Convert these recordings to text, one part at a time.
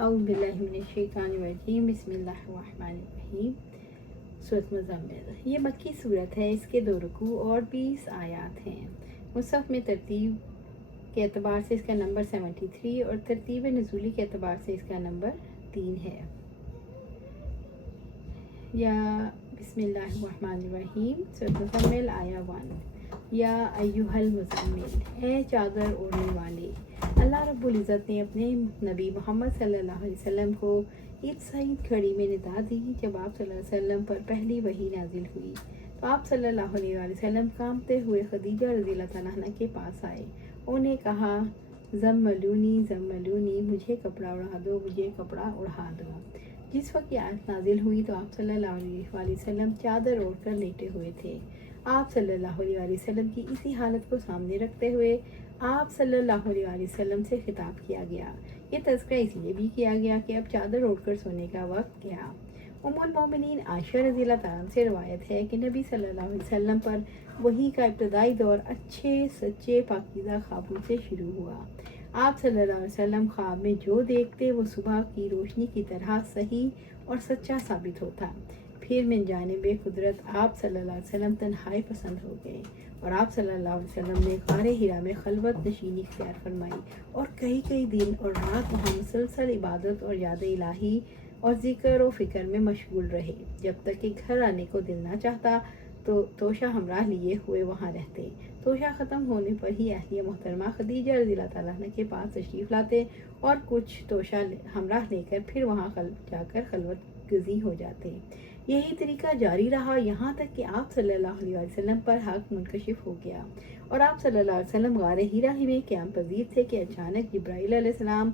اعوذ باللہ من الشیطان الرجیم بسم اللہ الرحمن الرحیم۔ سورۃ مزمل یہ مکی صورت ہے، اس کے 2 رکوع اور 20 آیات ہیں۔ مصحف میں ترتیب کے اعتبار سے اس کا نمبر 73 اور ترتیب نزولی کے اعتبار سے اس کا نمبر 3 ہے۔ یا بسم اللہ الرحمن الرحیم۔ سورۃ مزمل آیا 1۔ یا ایھا المزمل، اے چادر اوڑھنے والے۔ اللہ رب العزت نے اپنے نبی محمد صلی اللہ علیہ وسلم کو عید سعید گھڑی میں ندا دی جب آپ صلی اللہ علیہ وسلم پر پہلی وحی نازل ہوئی تو آپ صلی اللہ علیہ وسلم کانپتے ہوئے خدیجہ رضی اللہ تعالیٰ عنہ کے پاس آئے۔ انہوں نے کہا زملونی زملونی، مجھے کپڑا اڑا دو، مجھے کپڑا اڑا دو۔ جس وقت یہ آیت نازل ہوئی تو آپ صلی اللہ علیہ وسلم چادر اوڑھ کر لیٹے ہوئے تھے۔ آپ صلی اللہ علیہ وسلم کی اسی حالت کو سامنے رکھتے ہوئے آپ صلی اللہ علیہ وسلم سے خطاب کیا گیا۔ یہ تذکرہ اس لیے بھی کیا گیا کہ اب چادر اوڑھ کر سونے کا وقت گیا۔ ام المومنین عائشہ رضی اللہ تعالیٰ عنہ سے روایت ہے کہ نبی صلی اللہ علیہ وسلم پر وحی کا ابتدائی دور اچھے سچے پاکیزہ خوابوں سے شروع ہوا۔ آپ صلی اللہ علیہ وسلم خواب میں جو دیکھتے وہ صبح کی روشنی کی طرح صحیح اور سچا ثابت ہوتا۔ پھر من جانب قدرت آپ صلی اللہ علیہ وسلم تنہائی پسند ہو گئے اور آپ صلی اللہ علیہ وسلم نے غار حرا میں خلوت نشینی اختیار فرمائی اور کئی دن اور رات وہاں مسلسل عبادت اور یاد الہی اور ذکر و فکر میں مشغول رہے، جب تک کہ گھر آنے کو دل نہ چاہتا تو توشہ ہمراہ لیے ہوئے وہاں رہتے۔ توشہ ختم ہونے پر ہی اہلیہ محترمہ خدیجہ رضی اللہ تعالیٰ عنہ کے پاس تشریف لاتے اور کچھ توشہ ہمراہ لے کر پھر وہاں جا کر خلوت گزی ہو جاتے۔ یہی طریقہ جاری رہا یہاں تک کہ آپ صلی اللہ علیہ وسلم پر حق منکشف ہو گیا اور آپ صلی اللہ علیہ وسلم غار حرا میں قیام پذیر تھے کہ اچانک جبرائیل علیہ السلام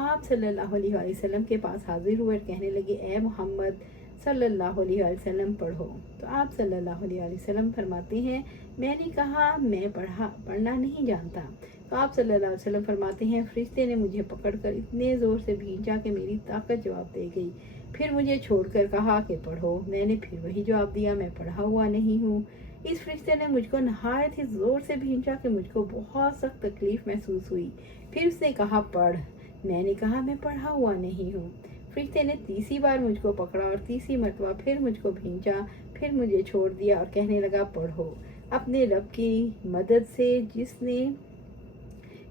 آپ صلی اللہ علیہ وسلم کے پاس حاضر ہوئے اور کہنے لگے اے محمد صلی اللہ علیہ وسلم پڑھو۔ تو آپ صلی اللہ علیہ وسلم فرماتے ہیں میں نے کہا میں پڑھنا نہیں جانتا۔ تو آپ صلی اللہ علیہ وسلم فرماتے ہیں فرشتے نے مجھے پکڑ کر اتنے زور سے بھینچا کہ میری طاقت جواب دے گئی، پھر مجھے چھوڑ کر کہا کہ پڑھو۔ میں نے پھر وہی جواب دیا میں پڑھا ہوا نہیں ہوں۔ اس فرشتے نے مجھ کو نہایت ہی زور سے بھینچا کہ مجھ کو بہت سخت تکلیف محسوس ہوئی، پھر اس نے کہا پڑھ۔ میں نے کہا میں پڑھا ہوا نہیں ہوں۔ فرشتے نے تیسری بار مجھ کو پکڑا اور تیسری مرتبہ پھر مجھ کو بھینچا، پھر مجھے چھوڑ دیا اور کہنے لگا پڑھو اپنے رب کی مدد سے جس نے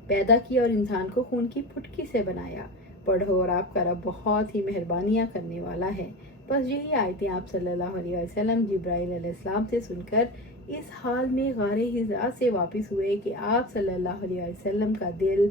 پیدا کیا اور انسان کو خون کی پھٹکی سے بنایا، پڑھو اور آپ کا رب بہت ہی مہربانیاں کرنے والا ہے۔ بس یہی آیتیں آپ صلی اللہ علیہ وسلم جبرائیل علیہ السلام سے سن کر اس حال میں غار حرا سے واپس ہوئے کہ آپ صلی اللہ علیہ وسلم کا دل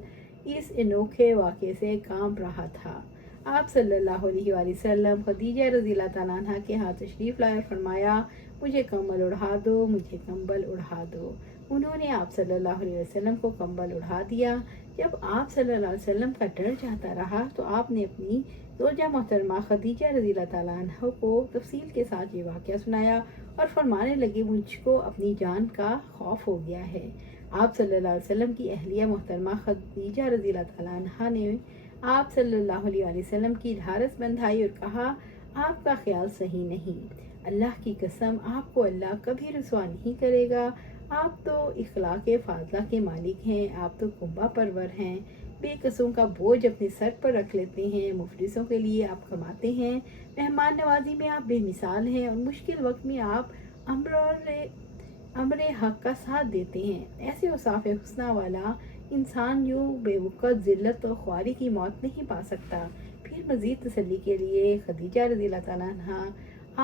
اس انوکھے واقعے سے کانپ رہا تھا۔ آپ صلی اللہ علیہ وسلم خدیجہ رضی اللہ تعالیٰ عنہ کے ہاں تشریف لائے اور فرمایا مجھے کمبل اڑا دو، مجھے کمبل اڑا دو۔ انہوں نے آپ صلی اللہ علیہ وسلم کو کمبل اڑا دیا۔ جب آپ صلی اللہ علیہ وسلم کا ڈر جاتا رہا تو آپ نے اپنی زوجہ محترمہ خدیجہ رضی اللہ تعالیٰ عنہ کو تفصیل کے ساتھ یہ واقعہ سنایا اور فرمانے لگے مجھ کو اپنی جان کا خوف ہو گیا ہے۔ آپ صلی اللہ علیہ وسلم کی اہلیہ محترمہ خدیجہ رضی اللہ تعالیٰ عنہ نے آپ صلی اللہ علیہ وسلم کی ڈھارس بندھائی اور کہا آپ کا خیال صحیح نہیں، اللہ کی قسم آپ کو اللہ کبھی رسوا نہیں کرے گا۔ آپ تو اخلاق فاضلہ کے مالک ہیں، آپ تو کنبہ پرور ہیں، بے قصوں کا بوجھ اپنے سر پر رکھ لیتے ہیں، مفلسوں کے لیے آپ کماتے ہیں، مہمان نوازی میں آپ بے مثال ہیں اور مشکل وقت میں آپ امر حق کا ساتھ دیتے ہیں۔ ایسے اوصاف حسنہ والا انسان جو بے وقت ذلت و خواری کی موت نہیں پا سکتا۔ پھر مزید تسلی کے لیے خدیجہ رضی اللہ تعالیٰ عنہ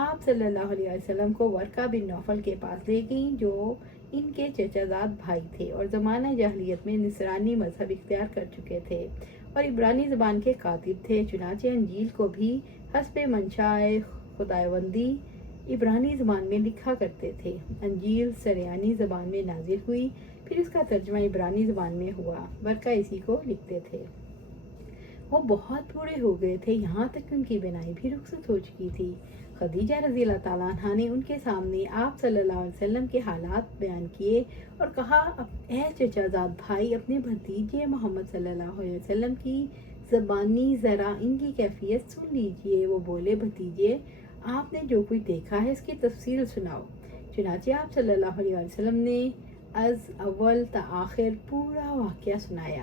آپ صلی اللہ علیہ وسلم کو ورقہ بن نوفل کے پاس لے گئیں جو ان کے چچا زاد بھائی تھے اور زمانہ جاہلیت میں نصرانی مذہب اختیار کر چکے تھے اور عبرانی زبان کے کاتب تھے۔ چنانچہ انجیل کو بھی حسب منشاء خداوندی عبرانی زبان میں لکھا کرتے تھے۔ انجیل سریانی زبان میں نازل ہوئی، پھر اس کا ترجمہ عبرانی زبان میں ہوا، ورقہ اسی کو لکھتے تھے۔ وہ بہت بوڑھے ہو گئے تھے، یہاں تک کہ ان کی بینائی بھی رخصت ہو چکی تھی۔ خدیجہ رضی اللہ تعالیٰ عنہ نے ان کے سامنے آپ صلی اللہ علیہ وسلم کے حالات بیان کیے اور کہا اے چچا زاد بھائی اپنے بھتیجے محمد صلی اللہ علیہ وسلم کی زبانی ذرا ان کی کیفیت سن لیجئے۔ وہ بولے بھتیجے آپ نے جو کچھ دیکھا ہے اس کی تفصیل سناؤ۔ چنانچہ آپ صلی اللہ علیہ وسلم نے از اول تا آخر پورا واقعہ سنایا۔